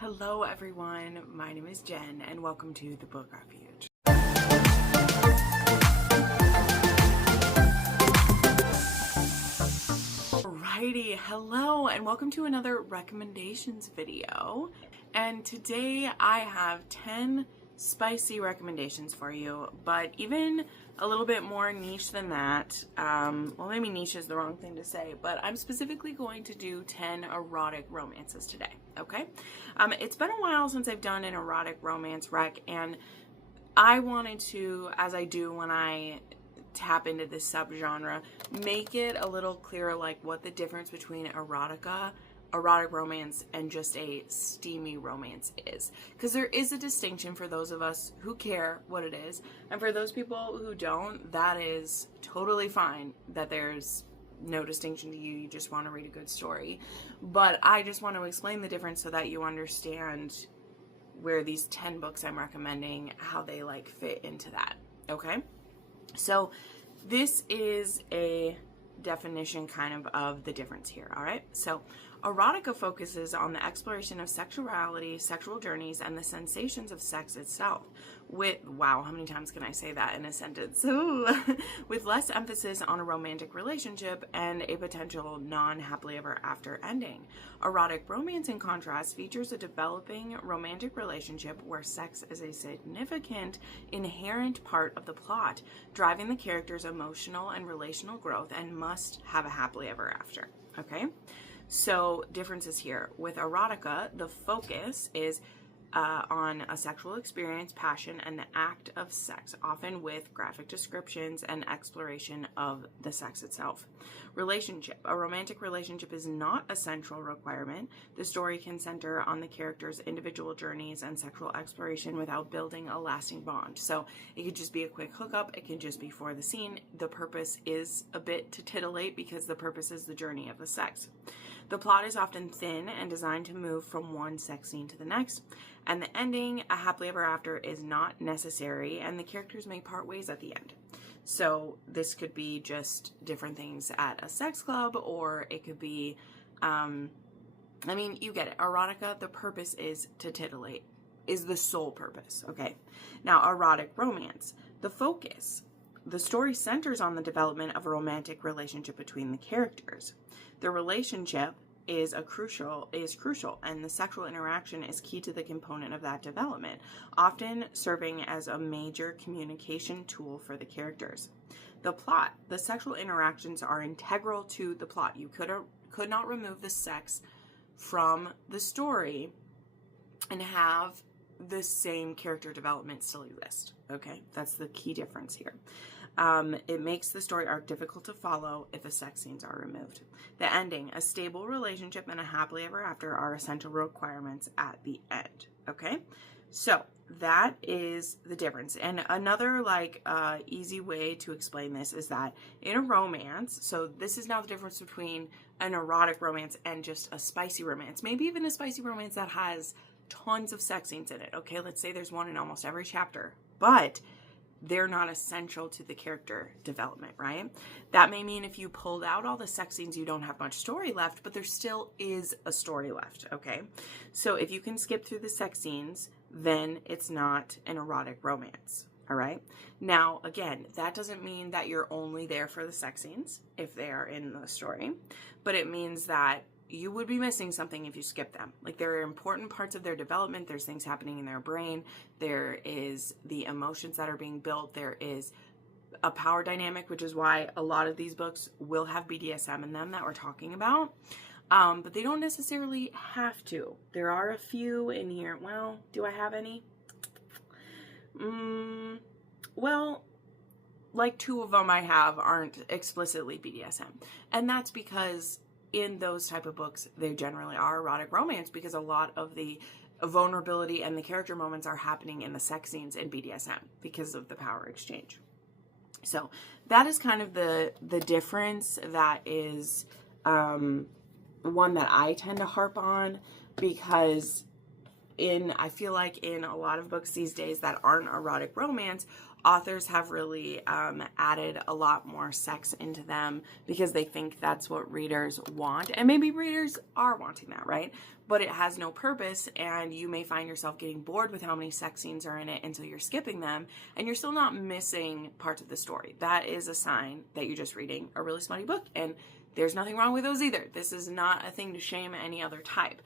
Hello everyone, my name is Jen and welcome to the Book Refuge. Alrighty, hello and welcome to another recommendations video. And today I have 10 spicy recommendations for you, but even a little bit more niche than that. Well, maybe niche is the wrong thing to say, but I'm specifically going to do 10 erotic romances today, okay? It's been a while since I've done an erotic romance rec, and I wanted to, as I do when I tap into this subgenre, make it a little clearer, like what the difference between erotic romance and just a steamy romance is, because there is a distinction for those of us who care what it is, and for those people who don't, that is totally fine, that there's no distinction to you. You just want to read a good story. But I just want to explain the difference so that you understand where these 10 books I'm recommending, how they like fit into that. Okay, so this is a definition kind of the difference here. All right, so erotica focuses on the exploration of sexuality, sexual journeys, and the sensations of sex itself, with, wow, how many times can I say that in a sentence? Ooh. With less emphasis on a romantic relationship and a potential non-happily ever after ending. Erotic romance, in contrast, features a developing romantic relationship where sex is a significant inherent part of the plot, driving the character's emotional and relational growth, and must have a happily ever after. Okay? So differences here. With erotica, the focus is on a sexual experience, passion, and the act of sex, often with graphic descriptions and exploration of the sex itself. Relationship. A romantic relationship is not a central requirement. The story can center on the character's individual journeys and sexual exploration without building a lasting bond. So it could just be a quick hookup. It can just be for the scene. The purpose is a bit to titillate because the purpose is the journey of the sex. The plot is often thin and designed to move from one sex scene to the next, and the ending, a happily ever after, is not necessary, and the characters may part ways at the end. So this could be just different things at a sex club, or it could be, I mean, you get it. Erotica, the purpose is to titillate, is the sole purpose, okay? Now, erotic romance, the focus. The story centers on the development of a romantic relationship between the characters. The relationship is crucial, and the sexual interaction is key to the component of that development, often serving as a major communication tool for the characters. The plot. The sexual interactions are integral to the plot. You could not remove the sex from the story and have the same character development still exist. Okay, that's the key difference here. It makes the story arc difficult to follow if the sex scenes are removed. The ending, a stable relationship and a happily ever after are essential requirements at the end. Okay, so that is the difference. And another easy way to explain this is that in a romance, so this is now the difference between an erotic romance and just a spicy romance, maybe even a spicy romance that has tons of sex scenes in it. Okay, let's say there's one in almost every chapter, but they're not essential to the character development, right? That may mean if you pulled out all the sex scenes, you don't have much story left, but there still is a story left, okay? So if you can skip through the sex scenes, then it's not an erotic romance, all right? Now, again, that doesn't mean that you're only there for the sex scenes if they are in the story, but it means that you would be missing something if you skip them. Like, there are important parts of their development. There's things happening in their brain. There is the emotions that are being built. There is a power dynamic, which is why a lot of these books will have BDSM in them that we're talking about. But they don't necessarily have to. There are a few in here. Well, do I have any? Well, like 2 of them I have aren't explicitly BDSM. And that's because in those type of books, they generally are erotic romance, because a lot of the vulnerability and the character moments are happening in the sex scenes in BDSM because of the power exchange. So that is kind of the difference. That is one that I tend to harp on, because I feel like in a lot of books these days that aren't erotic romance authors have really added a lot more sex into them because they think that's what readers want. And maybe readers are wanting that, right? But it has no purpose, and you may find yourself getting bored with how many sex scenes are in it, and so you're skipping them, and you're still not missing parts of the story. That is a sign that you're just reading a really smutty book, and there's nothing wrong with those either. This is not a thing to shame any other type.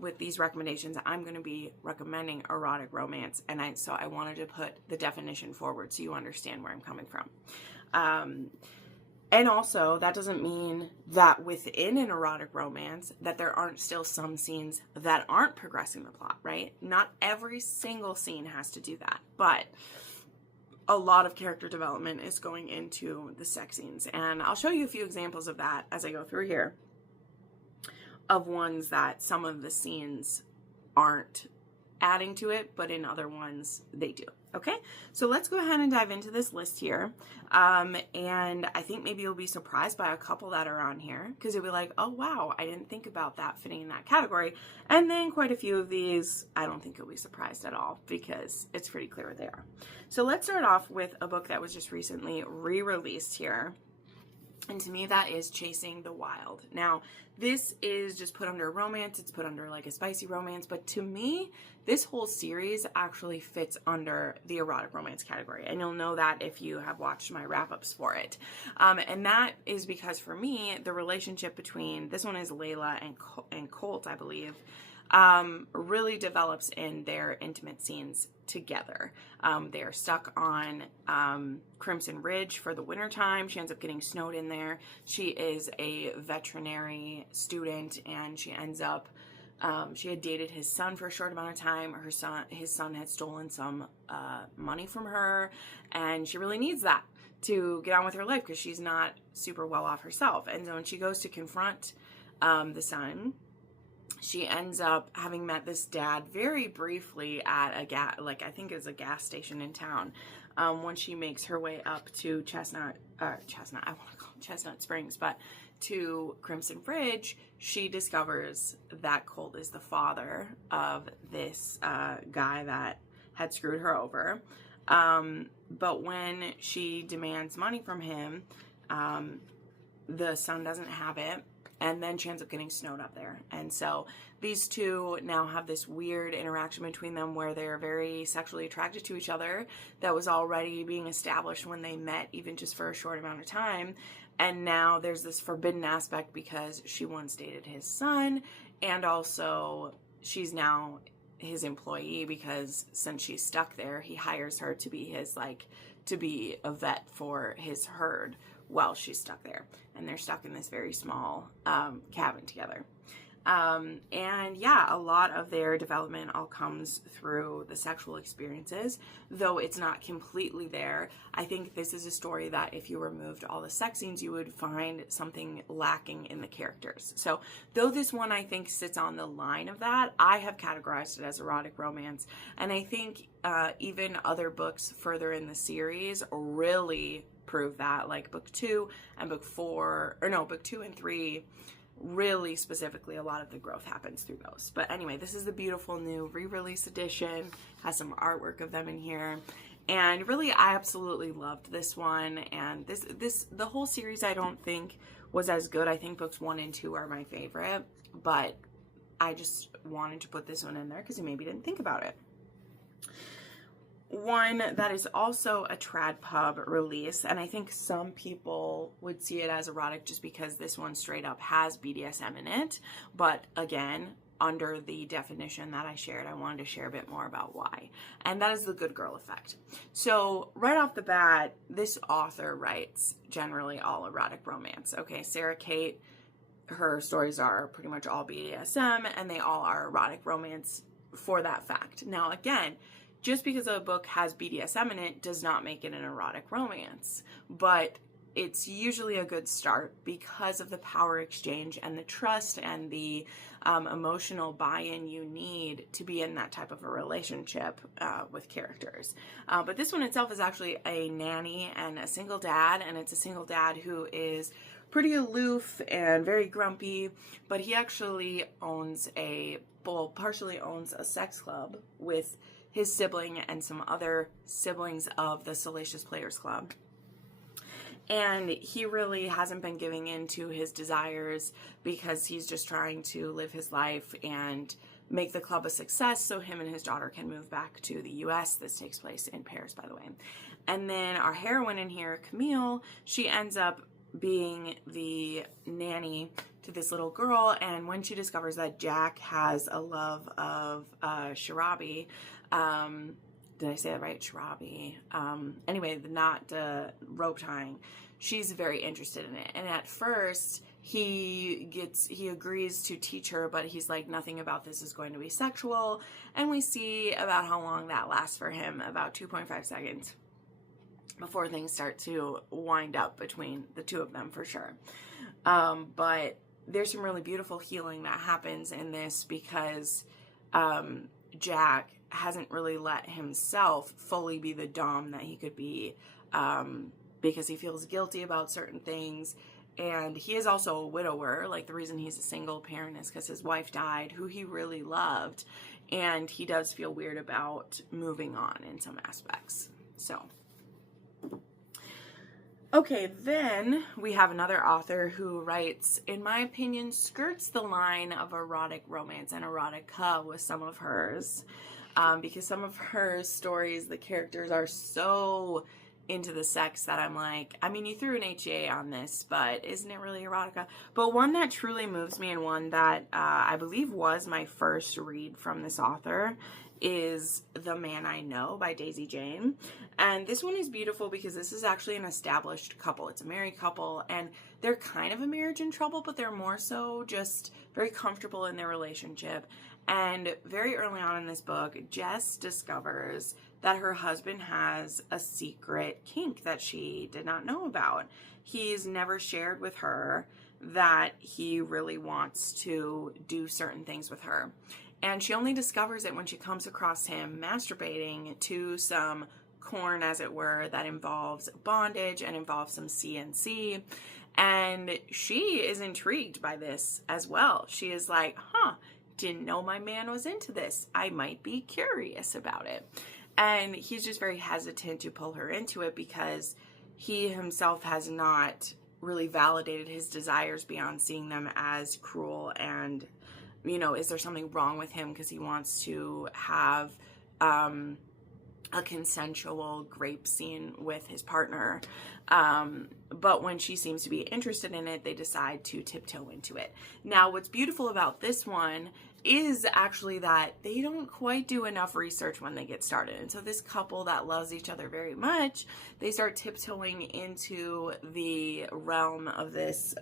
With these recommendations, I'm going to be recommending erotic romance, and so I wanted to put the definition forward so you understand where I'm coming from. And also, that doesn't mean that within an erotic romance that there aren't still some scenes that aren't progressing the plot, right? Not every single scene has to do that, but a lot of character development is going into the sex scenes. And I'll show you a few examples of that as I go through here, of ones that some of the scenes aren't adding to it, but in other ones they do. Okay, so let's go ahead and dive into this list here. And I think maybe you'll be surprised by a couple that are on here, because you'll be like, oh wow, I didn't think about that fitting in that category. And then quite a few of these, I don't think you'll be surprised at all, because it's pretty clear what they are. So let's start off with a book that was just recently re-released here. And to me, that is Chasing the Wild. Now, this is just put under romance. It's put under like a spicy romance. But to me, this whole series actually fits under the erotic romance category. And you'll know that if you have watched my wrap-ups for it. And that is because for me, the relationship between, this one is Layla and Colt, I believe, really develops in their intimate scenes together. They are stuck on Crimson Ridge for the wintertime. She ends up getting snowed in there. She is a veterinary student, and she ends up, she had dated his son for a short amount of time. His son had stolen some money from her, and she really needs that to get on with her life because she's not super well off herself. And so when she goes to confront the son, she ends up having met this dad very briefly at I think it's a gas station in town. When she makes her way up to Chestnut, I want to call it Chestnut Springs, but to Crimson Ridge, she discovers that Colt is the father of this guy that had screwed her over. But when she demands money from him, the son doesn't have it. And then she ends up getting snowed up there. And so these two now have this weird interaction between them where they're very sexually attracted to each other that was already being established when they met, even just for a short amount of time. And now there's this forbidden aspect because she once dated his son, and also she's now his employee because since she's stuck there, he hires her to be his, to be a vet for his herd while she's stuck there. And they're stuck in this very small cabin together. And yeah, a lot of their development all comes through the sexual experiences, though it's not completely there. I think this is a story that if you removed all the sex scenes, you would find something lacking in the characters. So though this one I think sits on the line of that, I have categorized it as erotic romance. And I think even other books further in the series really prove that, like book 2 and book 2 and 3, really specifically a lot of the growth happens through those. But anyway, this is the beautiful new re-release edition, has some artwork of them in here, and really I absolutely loved this one. And the whole series I don't think was as good. I think books 1 and 2 are my favorite, but I just wanted to put this one in there because you maybe didn't think about it. One that is also a trad pub release, and I think some people would see it as erotic just because this one straight up has BDSM in it, but again, under the definition that I shared, I wanted to share a bit more about why, and that is the good girl effect. So right off the bat, this author writes generally all erotic romance. Okay, Sarah Kate, her stories are pretty much all BDSM, and they all are erotic romance for that fact. Now again, just because a book has BDSM in it does not make it an erotic romance, but it's usually a good start because of the power exchange and the trust and the emotional buy-in you need to be in that type of a relationship with characters. But this one itself is actually a nanny and a single dad, and it's a single dad who is pretty aloof and very grumpy, but he actually partially owns a sex club with his sibling and some other siblings of the Salacious Players Club. And he really hasn't been giving in to his desires because he's just trying to live his life and make the club a success so him and his daughter can move back to the US. This takes place in Paris, by the way. And then our heroine in here, Camille, she ends up being the nanny to this little girl, and when she discovers that Jack has a love of Sharabi, did I say that right? Sharabi. Anyway, not rope tying. She's very interested in it, and at first he agrees to teach her, but he's like, nothing about this is going to be sexual, and we see about how long that lasts for him, about 2.5 seconds. Before things start to wind up between the two of them, for sure. But there's some really beautiful healing that happens in this because Jack hasn't really let himself fully be the dom that he could be, because he feels guilty about certain things. And he is also a widower. Like, the reason he's a single parent is because his wife died, who he really loved. And he does feel weird about moving on in some aspects. So... okay, then we have another author who writes, in my opinion, skirts the line of erotic romance and erotica with some of hers. Because some of her stories, the characters are so into the sex that I'm like, I mean, you threw an HEA on this, but isn't it really erotica? But one that truly moves me, and one that I believe was my first read from this author, is The Man I Know by Daisy Jane. And this one is beautiful because this is actually an established couple. It's a married couple, and they're kind of a marriage in trouble, but they're more so just very comfortable in their relationship. And very early on in this book, Jess discovers that her husband has a secret kink that she did not know about. He's never shared with her that he really wants to do certain things with her. And she only discovers it when she comes across him masturbating to some corn, as it were, that involves bondage and involves some CNC. And she is intrigued by this as well. She is like, didn't know my man was into this. I might be curious about it. And he's just very hesitant to pull her into it because he himself has not really validated his desires beyond seeing them as cruel and, you know, is there something wrong with him because he wants to have a consensual grape scene with his partner. But when she seems to be interested in it, they decide to tiptoe into it. Now, what's beautiful about this one is actually that they don't quite do enough research when they get started. And so this couple that loves each other very much, they start tiptoeing into the realm of this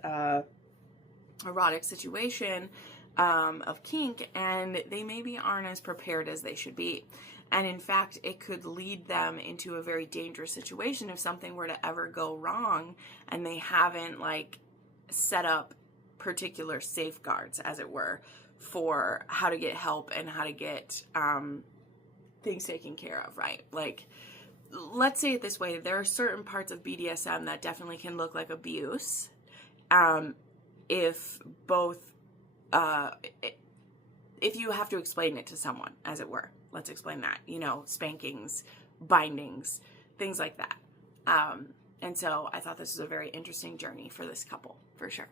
erotic situation of kink, and they maybe aren't as prepared as they should be. And in fact, it could lead them into a very dangerous situation if something were to ever go wrong and they haven't like set up particular safeguards, as it were, for how to get help and how to get things taken care of, right? Like, let's say it this way, there are certain parts of BDSM that definitely can look like abuse if you have to explain it to someone, as it were. Let's explain that, you know, spankings, bindings, things like that. And so I thought this was a very interesting journey for this couple, for sure.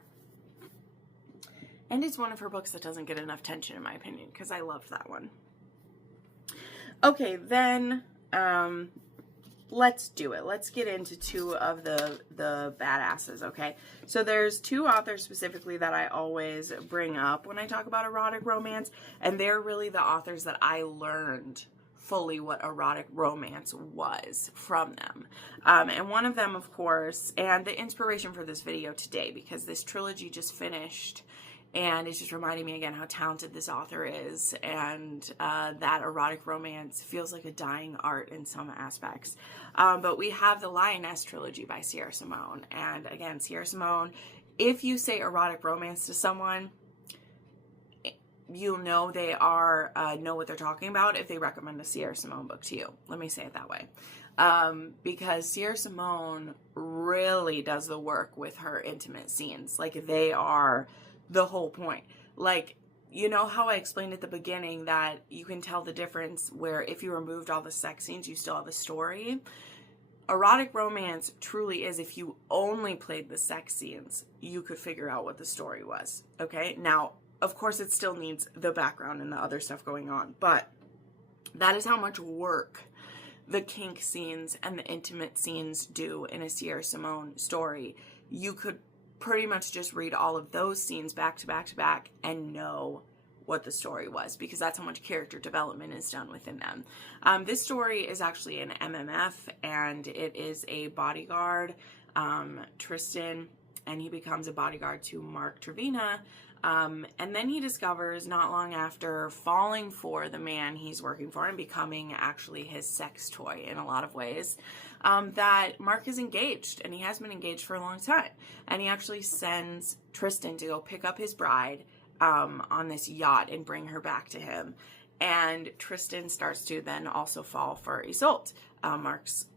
And it's one of her books that doesn't get enough attention, in my opinion, because I loved that one. Okay, then let's do it. Let's get into two of the badasses, okay? So there's two authors specifically that I always bring up when I talk about erotic romance, and they're really the authors that I learned fully what erotic romance was from them. And one of them, of course, and the inspiration for this video today, because this trilogy just finished, and it's just reminding me again how talented this author is, and that erotic romance feels like a dying art in some aspects. But we have the Lioness trilogy by Sierra Simone. And again, Sierra Simone, if you say erotic romance to someone, you'll know they are know what they're talking about if they recommend a Sierra Simone book to you. Let me say it that way. Because Sierra Simone really does the work with her intimate scenes. Like, they are the whole point. Like, you know how I explained at the beginning that you can tell the difference where if you removed all the sex scenes, you still have a story? Erotic romance truly is, if you only played the sex scenes, you could figure out what the story was, okay? Now, of course, it still needs the background and the other stuff going on, but that is how much work the kink scenes and the intimate scenes do in a Sierra Simone story. You could pretty much just read all of those scenes back to back to back and know what the story was, because that's how much character development is done within them. This story is actually an MMF, and it is a bodyguard, Tristan, and he becomes a bodyguard to Mark Trevina, and then he discovers, not long after, falling for the man he's working for and becoming actually his sex toy in a lot of ways, that Mark is engaged, and he has been engaged for a long time. And he actually sends Tristan to go pick up his bride on this yacht and bring her back to him. And Tristan starts to then also fall for Isolde, Mark's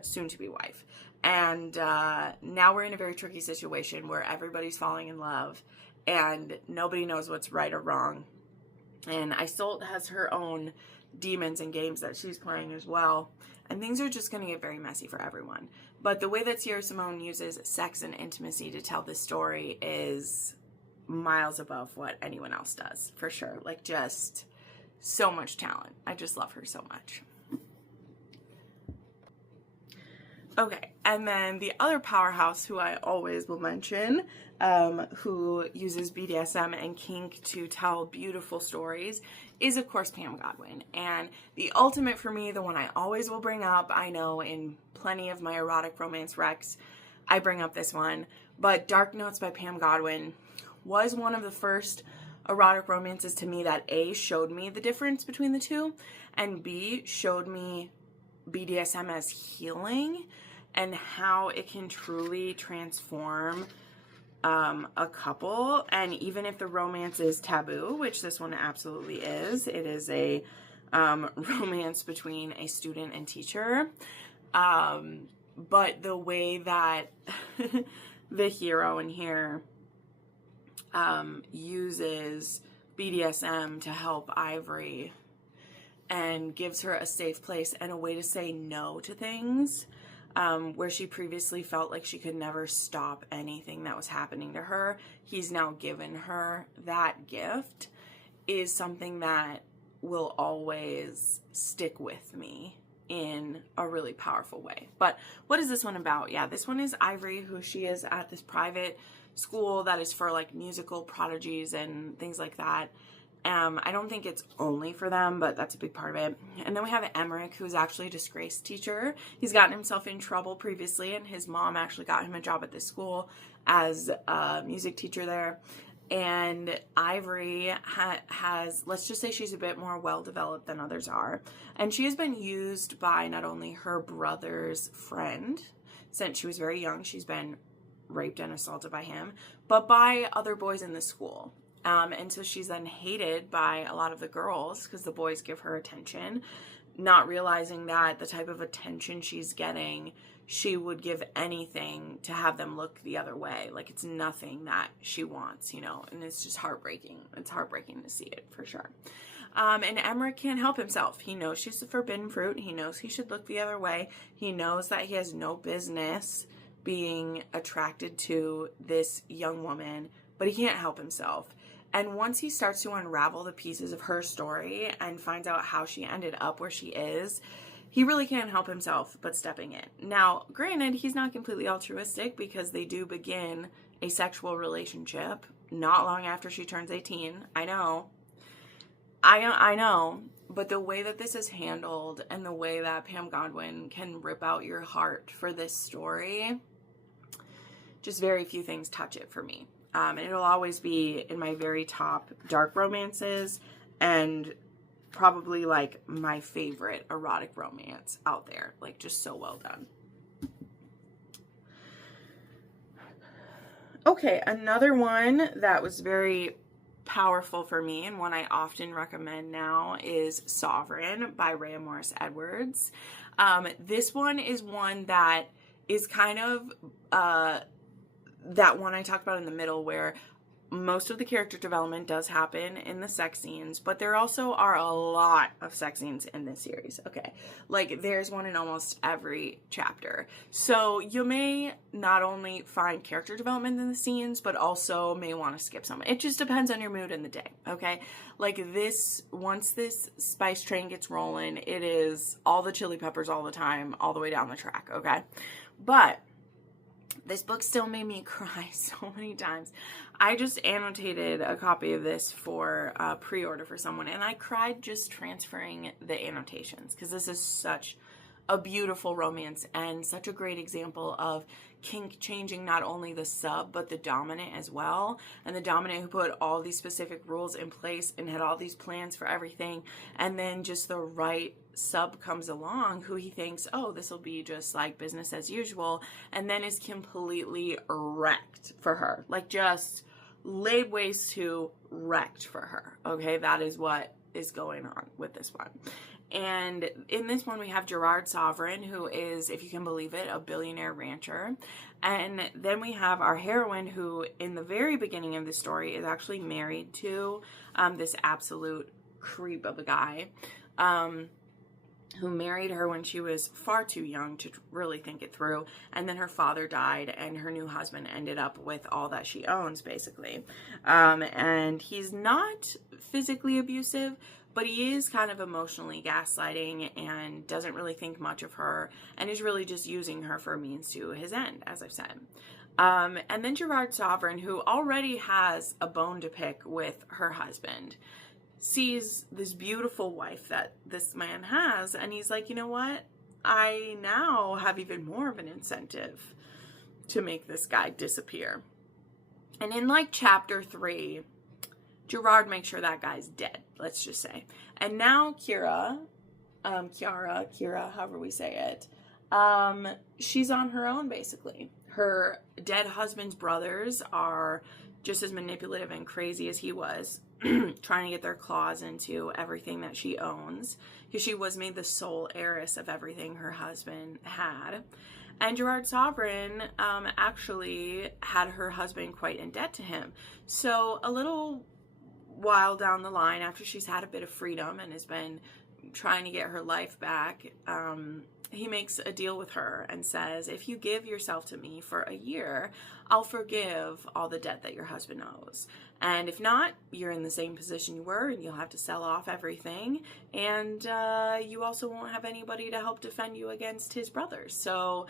soon-to-be wife. And now we're in a very tricky situation where everybody's falling in love and nobody knows what's right or wrong. And Isolde has her own demons and games that she's playing as well. And things are just going to get very messy for everyone. But the way that Sierra Simone uses sex and intimacy to tell this story is miles above what anyone else does, for sure. Like, just so much talent. I just love her so much. Okay, and then the other powerhouse who I always will mention, who uses BDSM and kink to tell beautiful stories, is of course Pam Godwin. And the ultimate for me, the one I always will bring up, I know in plenty of my erotic romance recs, I bring up this one, but Dark Notes by Pam Godwin was one of the first erotic romances to me that A, showed me the difference between the two, and B, showed me BDSM as healing and how it can truly transform a couple. And even if the romance is taboo, which this one absolutely is, it is a romance between a student and teacher. But the way that the hero in here uses BDSM to help Ivory and gives her a safe place and a way to say no to things, where she previously felt like she could never stop anything that was happening to her. He's now given her that gift, is something that will always stick with me in a really powerful way. But what is this one about? Yeah, this one is Ivory, who she is at this private school that is for like musical prodigies and things like that. I don't think it's only for them, but that's a big part of it. And then we have Emmerich, who's actually a disgraced teacher. He's gotten himself in trouble previously, and his mom actually got him a job at this school as a music teacher there. And Ivory has, let's just say she's a bit more well-developed than others are. And she has been used by not only her brother's friend, since she was very young, she's been raped and assaulted by him, but by other boys in the school. And so she's then hated by a lot of the girls because the boys give her attention, not realizing that the type of attention she's getting, she would give anything to have them look the other way. Like, it's nothing that she wants, you know, and it's just heartbreaking. It's heartbreaking to see it, for sure. And Emmerich can't help himself. He knows she's the forbidden fruit. He knows he should look the other way. He knows that he has no business being attracted to this young woman, but he can't help himself. And once he starts to unravel the pieces of her story and finds out how she ended up where she is, he really can't help himself but stepping in. Now, granted, he's not completely altruistic because they do begin a sexual relationship not long after she turns 18. I know. But the way that this is handled and the way that Pam Godwin can rip out your heart for this story, just very few things touch it for me. And it'll always be in my very top dark romances and probably like my favorite erotic romance out there. Like, just so well done. Okay, another one that was very powerful for me and one I often recommend now is Sovereign by Rhea Morris Edwards. This one is one that is kind of that one I talked about in the middle, where most of the character development does happen in the sex scenes, but there also are a lot of sex scenes in this series, okay? Like, there's one in almost every chapter. So you may not only find character development in the scenes, but also may want to skip some. It just depends on your mood in the day, okay? Like, this, once this spice train gets rolling, it is all the chili peppers all the time, all the way down the track, okay? But this book still made me cry so many times. I just annotated a copy of this for pre-order for someone, and I cried just transferring the annotations, because this is such a beautiful romance and such a great example of kink changing not only the sub but the dominant as well, and the dominant who put all these specific rules in place and had all these plans for everything, and then just the right sub comes along who he thinks, oh, this will be just like business as usual, and then is completely wrecked for her, like just laid waste to wrecked for her. Okay, that is what is going on with this one. And in this one, we have Gerard Sovereign, who is, if you can believe it, a billionaire rancher. And then we have our heroine, who in the very beginning of the story is actually married to this absolute creep of a guy, who married her when she was far too young to really think it through. And then her father died, and her new husband ended up with all that she owns, basically. And he's not physically abusive, but he is kind of emotionally gaslighting and doesn't really think much of her, and is really just using her for a means to his end, as I've said. And then Gerard Sovereign, who already has a bone to pick with her husband, sees this beautiful wife that this man has, and he's like, you know what? I now have even more of an incentive to make this guy disappear. And in like chapter 3, Gerard makes sure that guy's dead, let's just say. And now Kira, however we say it, she's on her own, basically. Her dead husband's brothers are just as manipulative and crazy as he was, trying to get their claws into everything that she owns, because she was made the sole heiress of everything her husband had. And Gerard Sovereign actually had her husband quite in debt to him. So a little while down the line, after she's had a bit of freedom and has been trying to get her life back, he makes a deal with her and says, if you give yourself to me for a year, I'll forgive all the debt that your husband owes. And if not, you're in the same position you were, and you'll have to sell off everything, and you also won't have anybody to help defend you against his brothers. So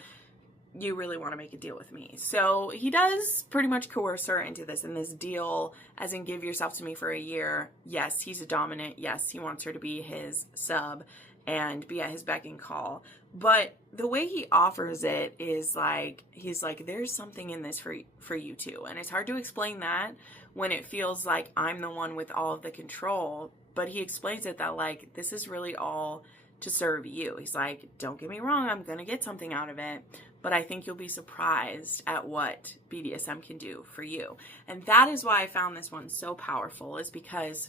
you really want to make a deal with me. So he does pretty much coerce her into this, and this deal, as in give yourself to me for a year. Yes, he's a dominant. Yes, he wants her to be his sub and be at his beck and call. But the way he offers it is like, he's like, there's something in this for you too. And it's hard to explain that when it feels like I'm the one with all of the control. But he explains it that like, this is really all to serve you. He's like, don't get me wrong, I'm going to get something out of it, but I think you'll be surprised at what BDSM can do for you. And that is why I found this one so powerful, is because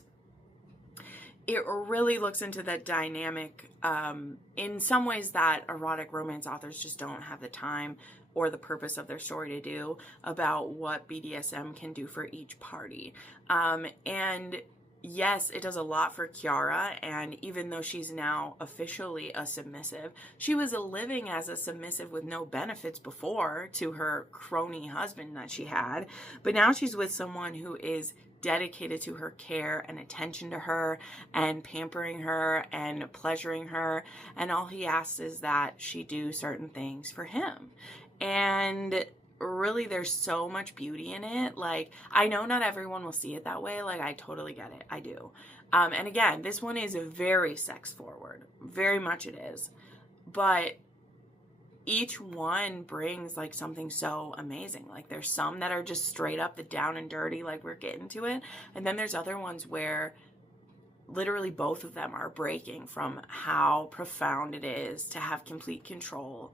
it really looks into that dynamic in some ways that erotic romance authors just don't have the time or the purpose of their story to do, about what BDSM can do for each party. And yes, it does a lot for Kiara, and even though she's now officially a submissive, she was living as a submissive with no benefits before to her crony husband that she had, but now she's with someone who is dedicated to her care and attention to her and pampering her and pleasuring her, and all he asks is that she do certain things for him. And really, there's so much beauty in it. Like, I know not everyone will see it that way. Like, I totally get it. I do. And again, this one is very sex forward. Very much it is. But each one brings like something so amazing. Like, there's some that are just straight up the down and dirty, like we're getting to it. And then there's other ones where literally both of them are breaking from how profound it is to have complete control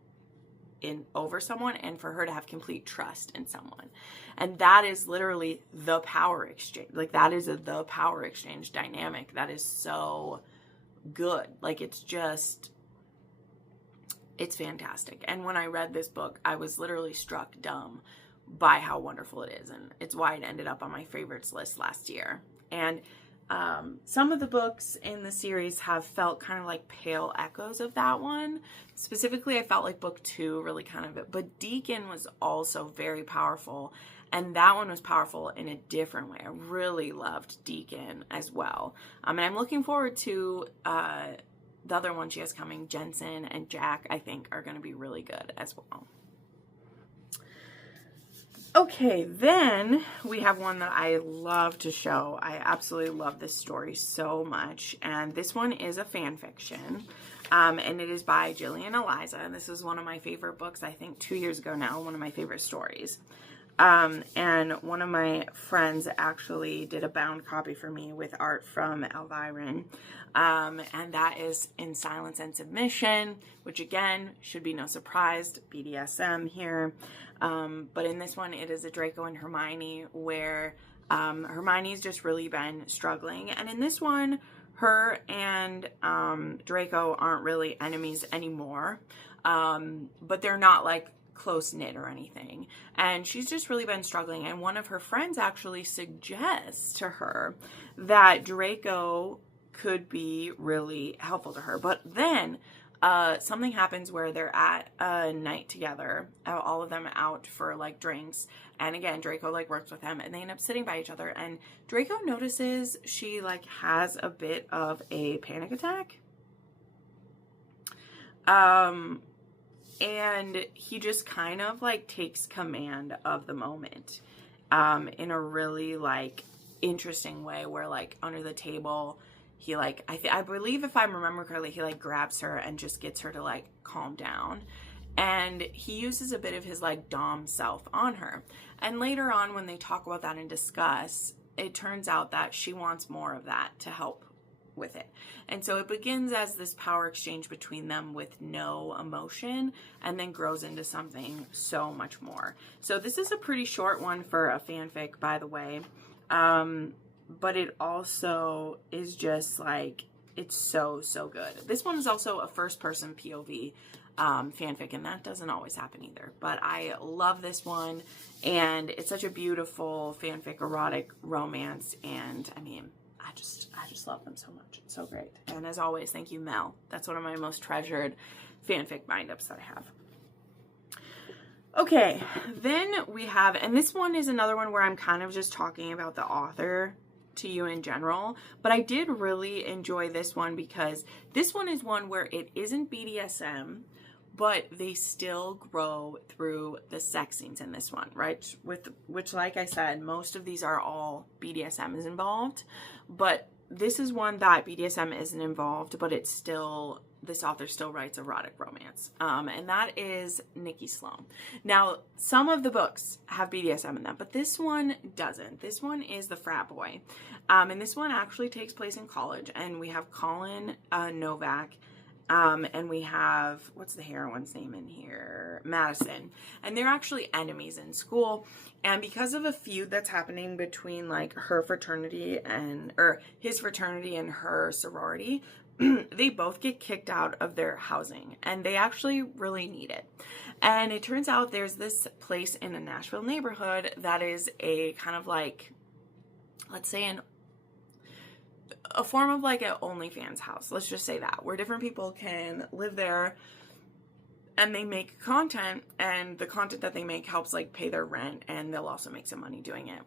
over someone, and for her to have complete trust in someone. And that is literally the power exchange. Like, that is the power exchange dynamic that is so good. Like, it's fantastic. And when I read this book, I was literally struck dumb by how wonderful it is. And it's why it ended up on my favorites list last year. And some of the books in the series have felt kind of like pale echoes of that one. Specifically, I felt like book 2 really kind of, but Deacon was also very powerful. And that one was powerful in a different way. I really loved Deacon as well. And I'm looking forward to the other one she has coming. Jensen and Jack, I think, are going to be really good as well. Okay, then we have one that I love to show. I absolutely love this story so much. And this one is a fan fiction. And it is by Jillian Eliza. And this is one of my favorite books, I think 2 years ago now, one of my favorite stories. And one of my friends actually did a bound copy for me with art from Elviron. And that is In Silence and Submission, which again, should be no surprise, BDSM here. But in this one, it is a Draco and Hermione where Hermione's just really been struggling. And in this one, her and Draco aren't really enemies anymore. But they're not like close-knit or anything. And she's just really been struggling. And one of her friends actually suggests to her that Draco could be really helpful to her. But then something happens where they're at a night together, all of them out for like drinks. And again, Draco like works with them and they end up sitting by each other. And Draco notices she like has a bit of a panic attack. And he just kind of like takes command of the moment in a really like interesting way where like under the table, he like, I believe if I remember correctly, he like grabs her and just gets her to like calm down. And he uses a bit of his like Dom self on her. And later on when they talk about that and discuss, it turns out that she wants more of that to help with it. And so it begins as this power exchange between them with no emotion and then grows into something so much more. So this is a pretty short one for a fanfic, by the way. But it also is just like, it's so good. This one is also a first person POV fanfic, and that doesn't always happen either. But I love this one, and it's such a beautiful fanfic erotic romance, and I mean, I just love them so much. It's so great. And as always, thank you, Mel. That's one of my most treasured fanfic bind-ups that I have. Okay, then we have, and this one is another one where I'm kind of just talking about the author to you in general, but I did really enjoy this one because this one is one where it isn't BDSM, but they still grow through the sex scenes in this one, right? Which, like I said, most of these are all BDSM is involved, but this is one that BDSM isn't involved, but it's still, this author still writes erotic romance. And that is Nikki Sloan. Now, some of the books have BDSM in them, but this one doesn't. This one is The Frat Boy. And this one actually takes place in college. And we have Colin Novak. And we have, what's the heroine's name in here? Madison. And they're actually enemies in school. And because of a feud that's happening between like her fraternity or his fraternity and her sorority, they both get kicked out of their housing, and they actually really need it. And it turns out there's this place in a Nashville neighborhood that is a kind of like, let's say a form of like an OnlyFans house. Let's just say that, where different people can live there and they make content, and the content that they make helps like pay their rent, and they'll also make some money doing it.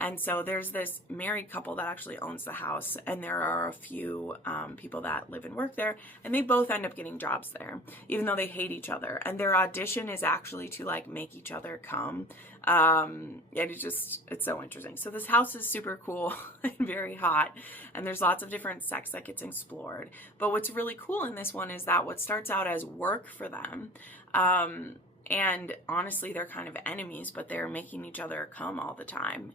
And so there's this married couple that actually owns the house, and there are a few people that live and work there, and they both end up getting jobs there, even though they hate each other. And their audition is actually to like make each other come. And it's so interesting. So this house is super cool and very hot, and there's lots of different sex that gets explored. But what's really cool in this one is that what starts out as work for them, and honestly, they're kind of enemies, but they're making each other come all the time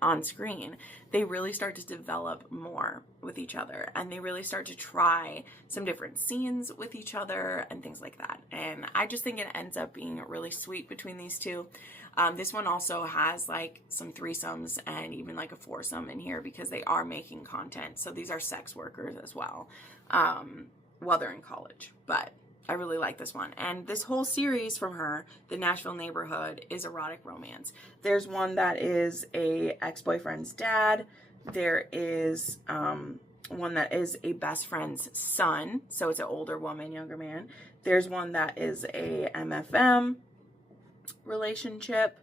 on screen. They really start to develop more with each other, and they really start to try some different scenes with each other and things like that. And I just think it ends up being really sweet between these two. This one also has like some threesomes and even like a foursome in here because they are making content. So these are sex workers as well, while they're in college. But I really like this one. And this whole series from her, The Nashville Neighborhood, is erotic romance. There's one that is a ex-boyfriend's dad. There is one that is a best friend's son. So it's an older woman, younger man. There's one that is a MFM relationship.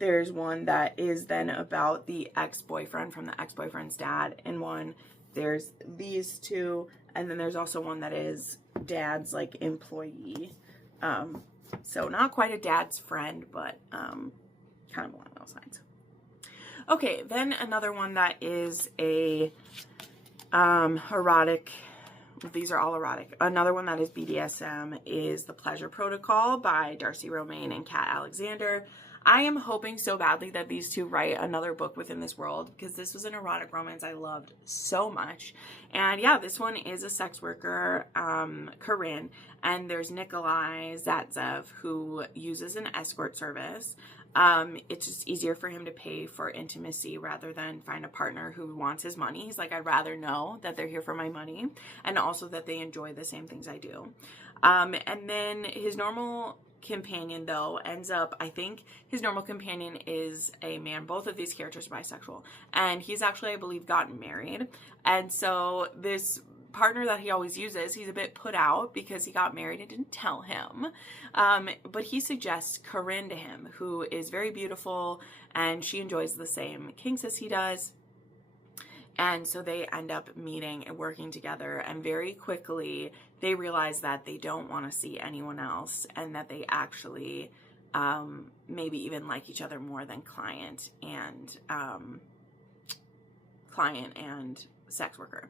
There's one that is then about the ex-boyfriend from the ex-boyfriend's dad in one. There's these two. And then there's also one that is dad's like employee. So not quite a dad's friend, but kind of along those lines. Okay, then another one that is a erotic. These are all erotic. Another one that is BDSM is The Pleasure Protocol by Darcy Romaine and Kat Alexander. I am hoping so badly that these two write another book within this world, because this was an erotic romance I loved so much. And yeah, this one is a sex worker, Corinne, and there's Nikolai Zatsev, who uses an escort service. It's just easier for him to pay for intimacy rather than find a partner who wants his money. He's like, I'd rather know that they're here for my money, and also that they enjoy the same things I do. And then his normal companion, though, ends up, I think his normal companion is a man. Both of these characters are bisexual, and he's actually, I believe, gotten married. And so this partner that he always uses, he's a bit put out because he got married and didn't tell him. But he suggests Corinne to him, who is very beautiful, and she enjoys the same kinks as he does. And so they end up meeting and working together, and very quickly they realize that they don't want to see anyone else, and that they actually maybe even like each other more than client and sex worker.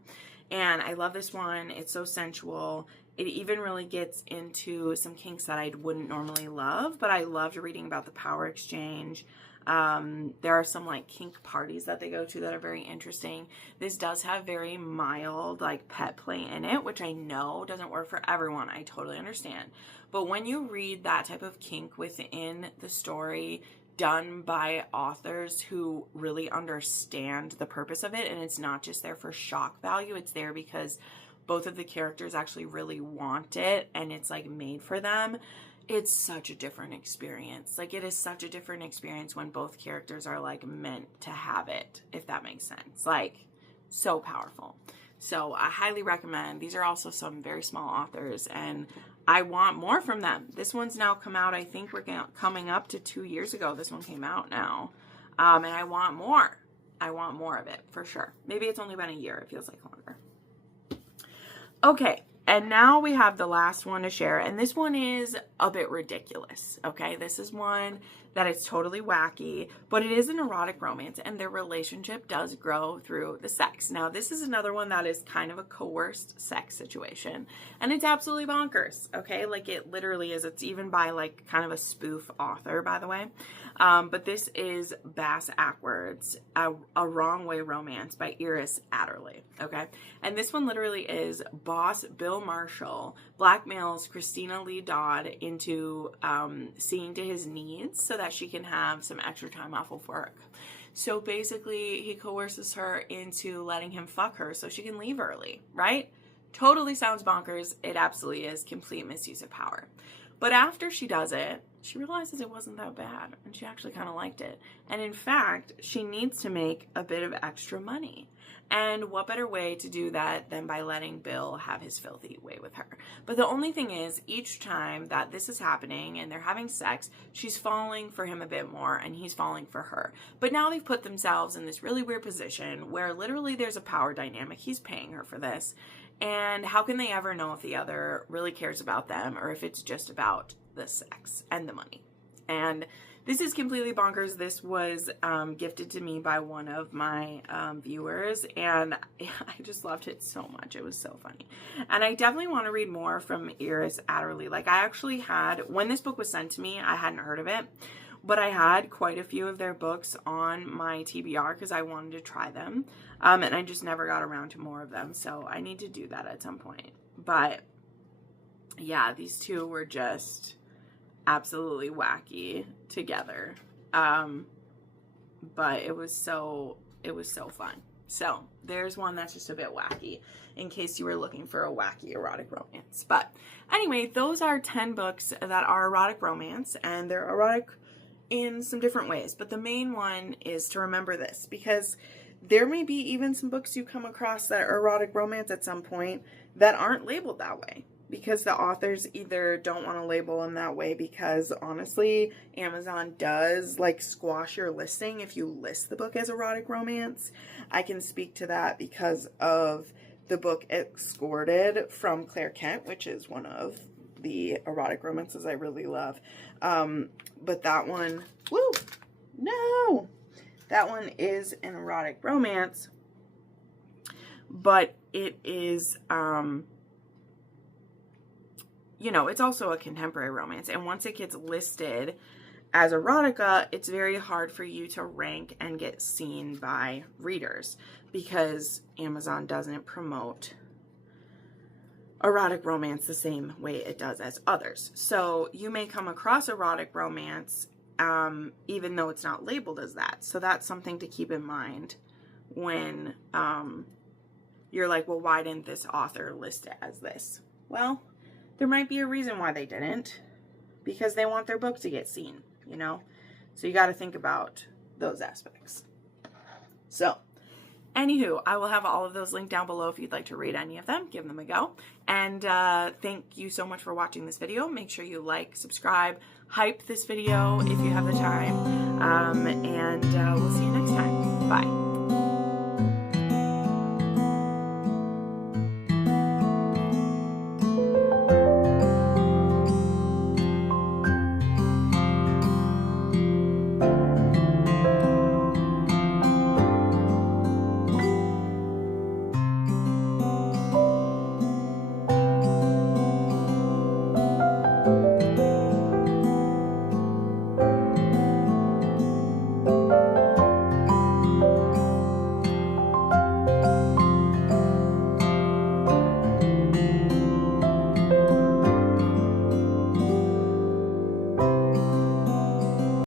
And I love this one. It's so sensual. It even really gets into some kinks that I wouldn't normally love, but I loved reading about the power exchange. There are some like kink parties that they go to that are very interesting. This does have very mild like pet play in it, which I know doesn't work for everyone. I totally understand. But when you read that type of kink within the story done by authors who really understand the purpose of it, and it's not just there for shock value, it's there because both of the characters actually really want it and it's like made for them. It's such a different experience. Like, it is such a different experience when both characters are like meant to have it, if that makes sense. Like, so powerful. So I highly recommend. These are also some very small authors, and I want more from them. This one's now come out, I think we're coming up to 2 years ago. This one came out now. And I want more. I want more of it, for sure. Maybe it's only been a year. It feels like longer. Okay. And now we have the last one to share, and this one is a bit ridiculous, okay? This is one that is totally wacky, but it is an erotic romance, and their relationship does grow through the sex. Now, this is another one that is kind of a coerced sex situation, and it's absolutely bonkers, okay? Like, it literally is. It's even by, like, kind of a spoof author, by the way. But this is Bass Ackwards, A Wrong Way Romance by Iris Adderley, okay? And this one literally is boss Bill Marshall blackmails Christina Lee Dodd into seeing to his needs so that she can have some extra time off of work. So basically, he coerces her into letting him fuck her so she can leave early, right? Totally sounds bonkers. It absolutely is. Complete misuse of power. But after she does it, she realizes it wasn't that bad, and she actually kind of liked it. And in fact, she needs to make a bit of extra money. And what better way to do that than by letting Bill have his filthy way with her? But the only thing is, each time that this is happening and they're having sex, she's falling for him a bit more and he's falling for her. But now they've put themselves in this really weird position where literally there's a power dynamic. He's paying her for this. And how can they ever know if the other really cares about them or if it's just about the sex and the money? And this is completely bonkers. This was gifted to me by one of my viewers, and I just loved it so much. It was so funny. And I definitely want to read more from Iris Adderley. Like, I actually had, when this book was sent to me, I hadn't heard of it, but I had quite a few of their books on my TBR because I wanted to try them, and I just never got around to more of them, so I need to do that at some point. But yeah, these two were just absolutely wacky together. But it was so fun. So there's one that's just a bit wacky, in case you were looking for a wacky erotic romance. But anyway, those are 10 books that are erotic romance, and they're erotic in some different ways. But the main one is to remember this, because there may be even some books you come across that are erotic romance at some point that aren't labeled that way, because the authors either don't want to label them that way because, honestly, Amazon does like squash your listing if you list the book as erotic romance. I can speak to that because of the book Escorted from Claire Kent, which is one of the erotic romances I really love. But that one, woo, no, that one is an erotic romance, but it is, you know, it's also a contemporary romance. And once it gets listed as erotica, it's very hard for you to rank and get seen by readers because Amazon doesn't promote erotic romance the same way it does as others. So you may come across erotic romance even though it's not labeled as that. So that's something to keep in mind when you're like, well, why didn't this author list it as this? Well, there might be a reason why they didn't, because they want their book to get seen, you know? So you got to think about those aspects. So, anywho, I will have all of those linked down below if you'd like to read any of them. Give them a go. And thank you so much for watching this video. Make sure you like, subscribe, hype this video if you have the time. And we'll see you next time. Bye.